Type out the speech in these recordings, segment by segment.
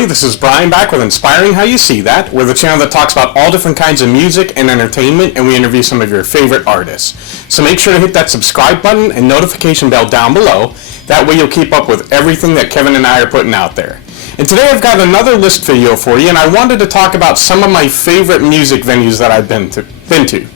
everybody, this is Brian back with Inspiring How You See That. We're the channel that talks about all different kinds of music and entertainment, and we interview some of your favorite artists. So make sure to hit that subscribe button and notification bell down below. That way you'll keep up with everything that Kevin and I are putting out there. And today I've got another list video for you, and I wanted to talk about some of my favorite music venues that I've been to.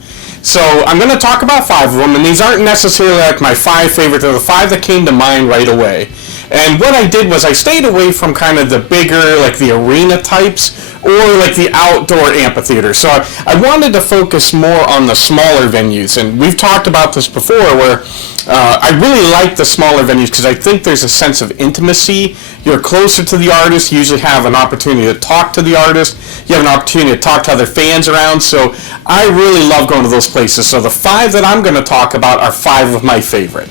So I'm going to talk about 5 of them, and these aren't necessarily like my 5 favorites, they're the 5 that came to mind right away. And what I did was I stayed away from kind of the bigger, like the arena types, or like the outdoor amphitheater. So I wanted to focus more on the smaller venues, and we've talked about this before where I really like the smaller venues because I think there's a sense of intimacy. You're closer to the artist, you usually have an opportunity to talk to the artist, you have an opportunity to talk to other fans around, so I really love going to those places. So the 5 that I'm going to talk about are 5 of my favorite.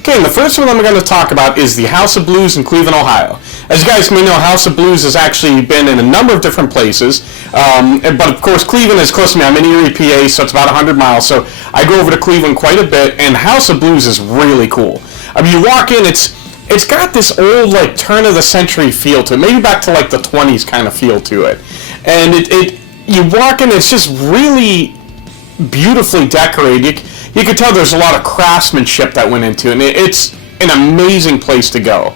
Okay, and the first one I'm going to talk about is the House of Blues in Cleveland, Ohio. As you guys may know, House of Blues has actually been in a number of different places, but of course Cleveland is close to me. I'm in Erie, PA, so it's about 100 miles, so I go over to Cleveland quite a bit, and House of Blues is really cool. I mean, you walk in, it's got this old, like, turn-of-the-century feel to it, maybe back to, like, the 20s kind of feel to it. And you walk in, it's just really beautifully decorated. You can tell there's a lot of craftsmanship that went into it, and it's an amazing place to go.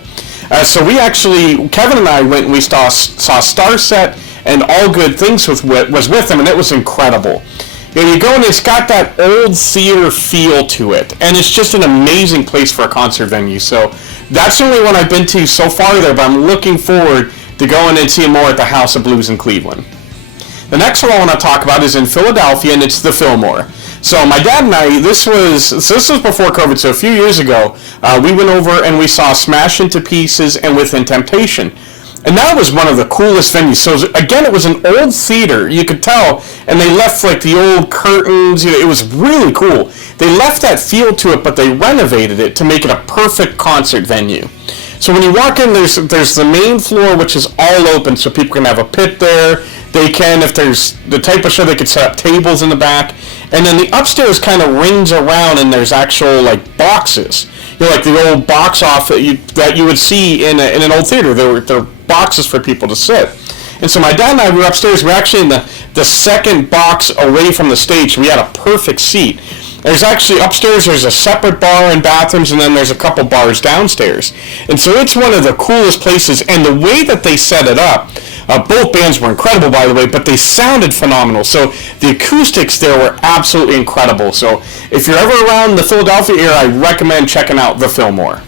So we actually, Kevin and I went and we saw Starset and All Good Things was with them, and it was incredible. You know, you go and it's got that old theater feel to it, and it's just an amazing place for a concert venue. So that's the only one I've been to so far there, but I'm looking forward to going and seeing more at the House of Blues in Cleveland. The next one I want to talk about is in Philadelphia, and it's the Fillmore. So my dad and I, this was before COVID, so a few years ago, we went over and we saw Smash Into Pieces and Within Temptation. And that was one of the coolest venues. So again, it was an old theater, you could tell, and they left like the old curtains, you know, it was really cool. They left that feel to it, but they renovated it to make it a perfect concert venue. So when you walk in, there's the main floor, which is all open, so people can have a pit there. They can, if there's the type of show, they could set up tables in the back. And then the upstairs kind of rings around, and there's actual, like, boxes. You know, like the old box off that you would see in an old theater. There were boxes for people to sit. And so my dad and I were upstairs. We were actually in the second box away from the stage. We had a perfect seat. There's actually, upstairs, there's a separate bar and bathrooms, and then there's a couple bars downstairs. And so it's one of the coolest places, and the way that they set it up, both bands were incredible, by the way, but they sounded phenomenal. So the acoustics there were absolutely incredible. So if you're ever around the Philadelphia area, I recommend checking out the Fillmore.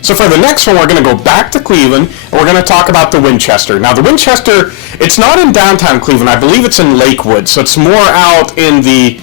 So for the next one, we're going to go back to Cleveland, and we're going to talk about the Winchester. Now, the Winchester, it's not in downtown Cleveland. I believe it's in Lakewood, so it's more out in the,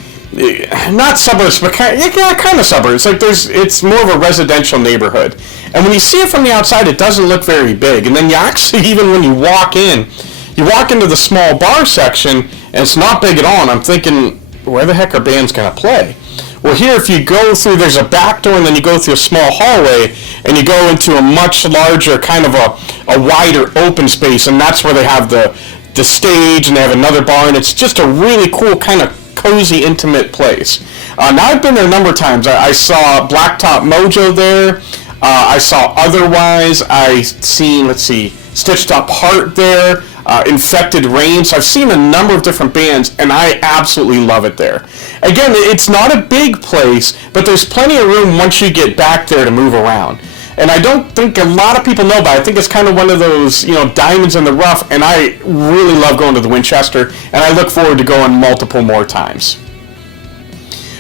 not suburbs, but kind of suburbs. Like it's more of a residential neighborhood. And when you see it from the outside, it doesn't look very big. And then you actually, even when you walk into the small bar section, and it's not big at all. And I'm thinking, where the heck are bands going to play? Well, here, if you go through, there's a back door, and then you go through a small hallway, and you go into a much larger, kind of a wider open space, and that's where they have the stage, and they have another bar, and it's just a really cool kind of cozy, intimate place. Now, I've been there a number of times. I saw Blacktop Mojo there. I saw Otherwise. I seen, Stitched Up Heart there. Infected Rain. So I've seen a number of different bands, and I absolutely love it there. Again, it's not a big place, but there's plenty of room once you get back there to move around. And I don't think a lot of people know about it. I think it's kind of one of those, diamonds in the rough, and I really love going to the Winchester, and I look forward to going multiple more times.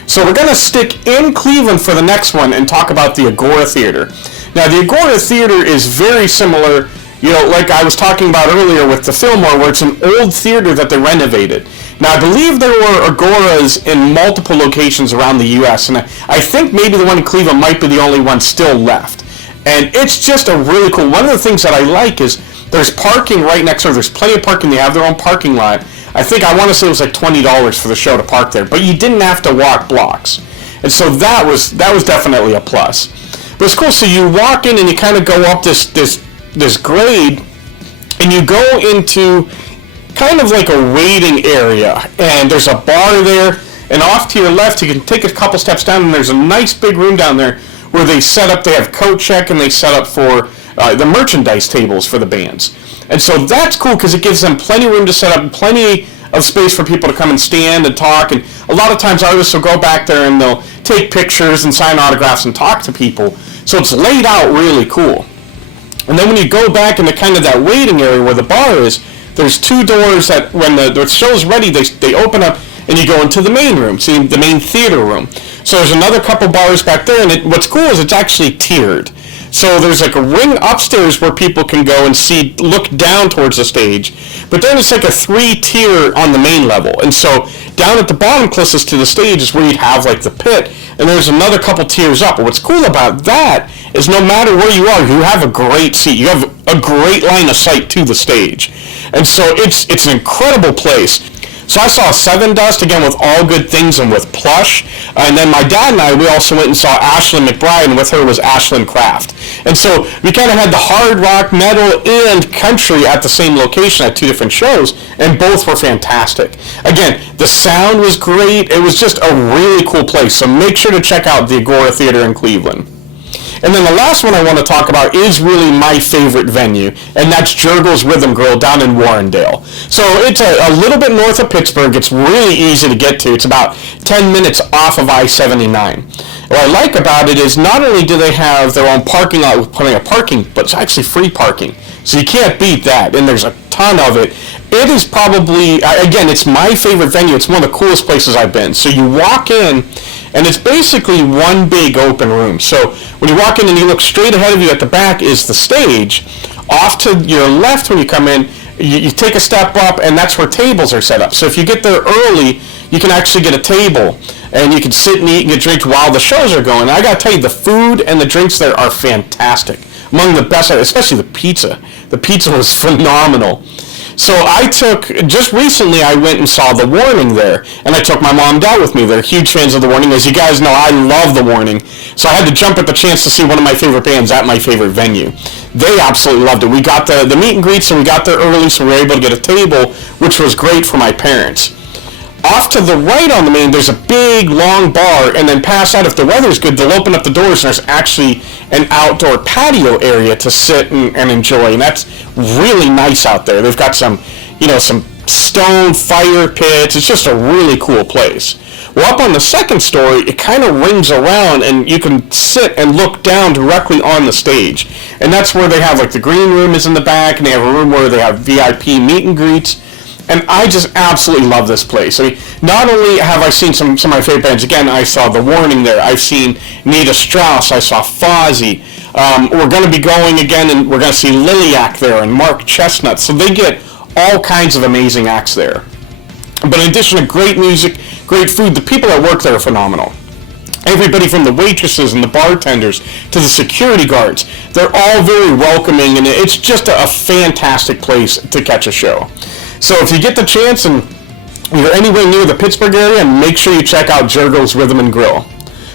So we're going to stick in Cleveland for the next one and talk about the Agora Theater. Now, the Agora Theater is very similar, like I was talking about earlier with the Fillmore, where it's an old theater that they renovated. Now, I believe there were Agoras in multiple locations around the U.S., and I think maybe the one in Cleveland might be the only one still left. And it's just a really cool, one of the things that I like is there's parking right next door. There's plenty of parking. They have their own parking lot. I want to say it was like $20 for the show to park there, but you didn't have to walk blocks. And so that was definitely a plus. But it's cool. So you walk in and you kind of go up this grade, and you go into kind of like a waiting area, and there's a bar there, and off to your left you can take a couple steps down, and there's a nice big room down there where they have coat check, and they set up for the merchandise tables for the bands. And so that's cool because it gives them plenty of room to set up, plenty of space for people to come and stand and talk. And a lot of times artists will go back there and they'll take pictures and sign autographs and talk to people. So it's laid out really cool. And then when you go back into kind of that waiting area where the bar is, there's two doors that when the show's ready, they open up and you go into the main room, see the main theater room. So there's another couple bars back there, and what's cool is it's actually tiered. So there's like a ring upstairs where people can go and look down towards the stage, but then it's like a 3-tier on the main level. And so down at the bottom closest to the stage is where you'd have like the pit, and there's another couple tiers up. But what's cool about that is no matter where you are, you have a great seat. You have a great line of sight to the stage. And so it's an incredible place. So I saw Sevendust, again, with All Good Things and with Plush. And then my dad and I, we also went and saw Ashlyn McBride, and with her was Ashlyn Kraft. And so we kind of had the hard rock, metal, and country at the same location at 2 different shows, and both were fantastic. Again, the sound was great. It was just a really cool place. So make sure to check out the Agora Theater in Cleveland. And then the last one I want to talk about is really my favorite venue, and that's Jergels Rhythm Grill down in Warrendale. So it's a little bit north of Pittsburgh. It's really easy to get to. It's about 10 minutes off of I-79. What I like about it is not only do they have their own parking lot with plenty of parking, but it's actually free parking. So you can't beat that, and there's a ton of it. It is probably, again, it's my favorite venue. It's one of the coolest places I've been. So you walk in, and it's basically one big open room. So when you walk in and you look straight ahead of you at the back is the stage. Off to your left when you come in, you take a step up, and that's where tables are set up. So if you get there early, you can actually get a table, and you can sit and eat and get drinks while the shows are going. And I got to tell you, the food and the drinks there are fantastic. Among the best, especially the pizza. The pizza was phenomenal. So just recently I went and saw The Warning there, and I took my mom and dad with me. They're huge fans of The Warning. As you guys know, I love The Warning. So I had to jump at the chance to see one of my favorite bands at my favorite venue. They absolutely loved it. We got the meet and greets, and we got there early, so we were able to get a table, which was great for my parents. Off to the right on the main, there's a big, long bar, and then past that, if the weather's good, they'll open up the doors, and there's actually an outdoor patio area to sit and enjoy, and that's really nice out there. They've got some stone fire pits. It's just a really cool place. Well, up on the second story, it kind of rings around, and you can sit and look down directly on the stage, and that's where they have, like, the green room is in the back, and they have a room where they have VIP meet and greets. And I just absolutely love this place. I mean, not only have I seen some of my favorite bands, again, I saw The Warning there, I've seen Nita Strauss, I saw Fozzy, we're going to be going again, and we're going to see Liliac there, and Mark Chestnut, so they get all kinds of amazing acts there. But in addition to great music, great food, the people that work there are phenomenal. Everybody from the waitresses and the bartenders to the security guards, they're all very welcoming, and it's just a fantastic place to catch a show. So if you get the chance and you're anywhere near the Pittsburgh area, make sure you check out Jergels Rhythm and Grill.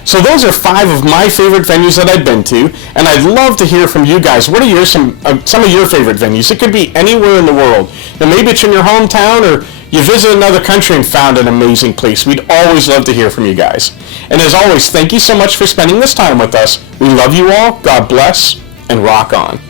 So those are 5 of my favorite venues that I've been to, and I'd love to hear from you guys. What are some of your favorite venues? It could be anywhere in the world. Now, maybe it's in your hometown, or you visit another country and found an amazing place. We'd always love to hear from you guys. And as always, thank you so much for spending this time with us. We love you all. God bless, and rock on.